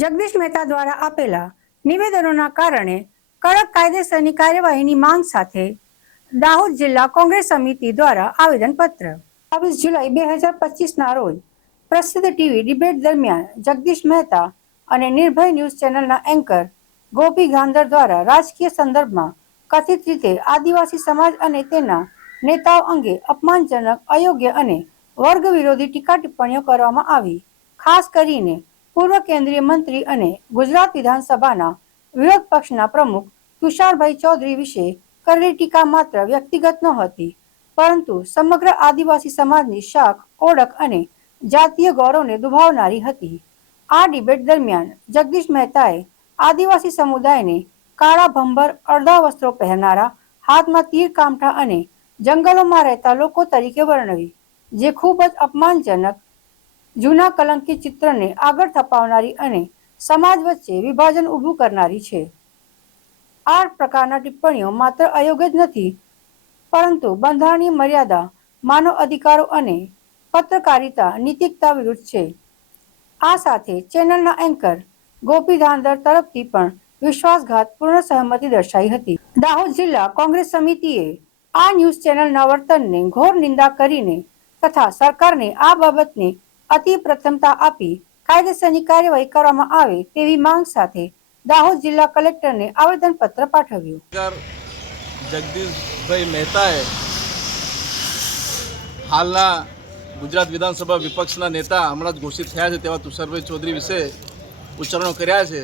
જગદીશ મહેતા દ્વારા આપેલા નિવેદનોના કારણે કડક કાયદેસરની કાર્યવાહીની માંગ સાથે દાહોદ જિલ્લા કોંગ્રેસ સમિતિ દ્વારા આવેદનપત્ર 22 જુલાઈ 2025ના રોજ પ્રસિદ્ધ ટીવી ડિબેટ દરમિયાન જગદીશ મહેતા અને નિર્ભય ન્યૂઝ ચેનલના એન્કર ગોપી ગાંધર દ્વારા રાજકીય સંદર્ભમાં કથિત રીતે આદિવાસી સમાજ અને તેના નેતાઓ અંગે અપમાનજનક, અયોગ્ય અને વર્ગ વિરોધી ટીકા ટિપ્પણીઓ કરવામાં આવી. ખાસ કરીને પૂર્વ કેન્દ્રીય મંત્રી અને ગુજરાત વિધાનસભાના વિરોધ પક્ષના પ્રમુખ તુષારભાઈ ચૌધરી વિશે કરેલી ટીકા માત્ર વ્યક્તિગત નહોતી, પરંતુ સમગ્ર આદિવાસી સમાજની શાખ, ઓળખ અને જાતીય ગૌરવને દુભાવનારી હતી. આ ડિબેટ દરમિયાન જગદીશ મહેતાએ આદિવાસી સમુદાયને કાળા ભંબર, અડધા વસ્ત્રો પહેરનારા, હાથમાં તીર કામઠા અને જંગલોમાં રહેતા લોકો તરીકે વર્ણવી, જે ખૂબ જ અપમાનજનક, જૂના કલંકી ચિત્રને આગળ ધપાવનારી અને સમાજ વચ્ચે વિભાજન ઊભું કરનારી છે. આ પ્રકારના ટિપ્પણીઓ માત્ર અયોગ્ય જ નથી, પરંતુ બંધારણીય મર્યાદા, માનવ અધિકારો અને પત્રકારિતા નૈતિકતા વિરુદ્ધ છે. આ સાથે ચેનલના એન્કર ગોપી ધાંધર તરફથી પણ વિશ્વાસઘાત પૂર્ણ સહમતિ દર્શાઈ હતી. દાહોદ જિલ્લા કોંગ્રેસ સમિતિએ આ ન્યૂઝ ચેનલના વર્તનને ઘોર નિંદા કરીને તથા સરકારને આ બાબતને અતિ પ્રથમતા આપી કાયદેસરની કાર્યવાહી કરવામાં આવે તેવી માંગ સાથે દાહોદ જિલ્લા કલેક્ટરને આવેદનપત્ર પાઠવ્યું. જગદીશભાઈ મહેતાએ હાલના ગુજરાત વિધાનસભા વિપક્ષના નેતા હમણાં જ ઘોષિત થયા છે તેવા તુષારભાઈ ચૌધરી વિશે ઉચ્ચારણો કર્યા છે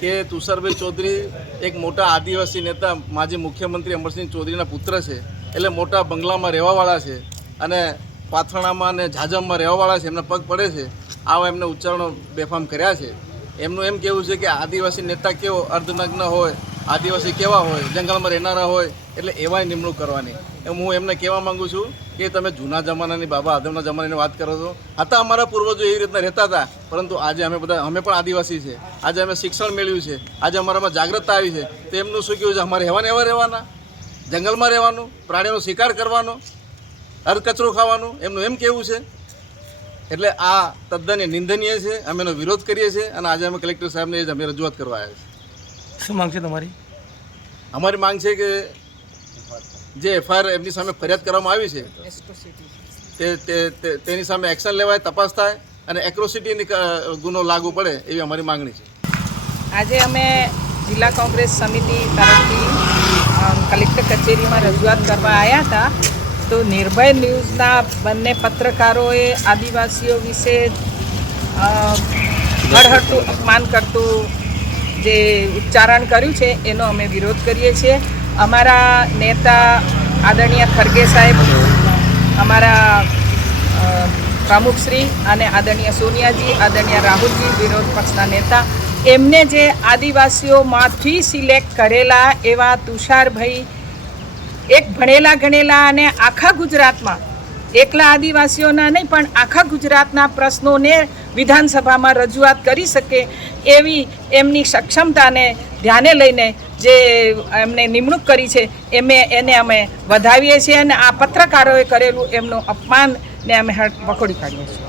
કે તુષારભાઈ ચૌધરી એક મોટા આદિવાસી નેતા, માજી મુખ્યમંત્રી અમરસિંહ ચૌધરીના પુત્ર છે. એટલે મોટા બંગલામાં રહેવાવાળા છે અને પાથરણામાં અને ઝાજમમાં રહેવાવાળા છે. એમના પગ પડે છે. આવા એમને ઉચ્ચારણો બેફામ કર્યા છે. એમનું એમ કહેવું છે કે આદિવાસી નેતા કેવો અર્ધનગ્ન હોય, આદિવાસી કેવા હોય, જંગલમાં રહેનારા હોય, એટલે એવાય નિમણૂક કરવાની. એમ હું એમને કહેવા માગું છું કે તમે જૂના જમાનાની, બાબા આદમના જમાનાની વાત કરો છો. હતા અમારા પૂર્વજો એવી રીતના રહેતા હતા, પરંતુ આજે અમે પણ આદિવાસી છે. આજે અમે શિક્ષણ મેળવ્યું છે. આજે અમારામાં જાગૃતતા આવી છે. તો એમનું શું કહેવું છે? અમારે એવા રહેવાના, જંગલમાં રહેવાનું, પ્રાણીઓનો શિકાર કરવાનો, અર્ધકચરો ખાવાનું, એમનું એમ કહેવું છે. એટલે આ તદ્દન નિંદનીય છે. અમે એનો વિરોધ કરીએ છીએ અને આજે અમે કલેક્ટર સાહેબને એ જ અમે રજૂઆત કરવા આવ્યા છીએ. શું માંગ છે તમારી? અમારી માંગ છે કે જે એફઆઈઆર એમની સામે ફરિયાદ કરવામાં આવી છે તેની સામે એક્શન લેવાય, તપાસ થાય અને એક્રોસિટીની ગુનો લાગુ પડે એવી અમારી માંગણી છે. આજે અમે જિલ્લા કોંગ્રેસ સમિતિ તરફથી કલેક્ટર કચેરીમાં રજૂઆત કરવા આવ્યા હતા. તો નિર્ભય ન્યૂઝના બંને પત્રકારોએ આદિવાસીઓ વિશે હળહળતું અપમાન કરતું જે ઉચ્ચારણ કર્યું છે એનો અમે વિરોધ કરીએ છીએ. અમારા નેતા આદરણીય ખરગે સાહેબ, અમારા પ્રમુખશ્રી અને આદરણીય સોનિયાજી, આદરણીય રાહુલજી, વિરોધ પક્ષના નેતા, એમને જે આદિવાસીઓમાંથી સિલેક્ટ કરેલા એવા તુષારભાઈ એક ભણેલા ગણેલા અને આખા ગુજરાતમાં, એકલા આદિવાસીઓના નહીં પણ આખા ગુજરાતના પ્રશ્નોને વિધાનસભામાં રજૂઆત કરી શકે એવી એમની સક્ષમતાને ધ્યાને લઈને જે એમને નિમણૂક કરી છે એને અમે વધાવીએ છીએ અને આ પત્રકારોએ કરેલું એમનું અપમાનને અમે વખોડી કાઢીએ છીએ.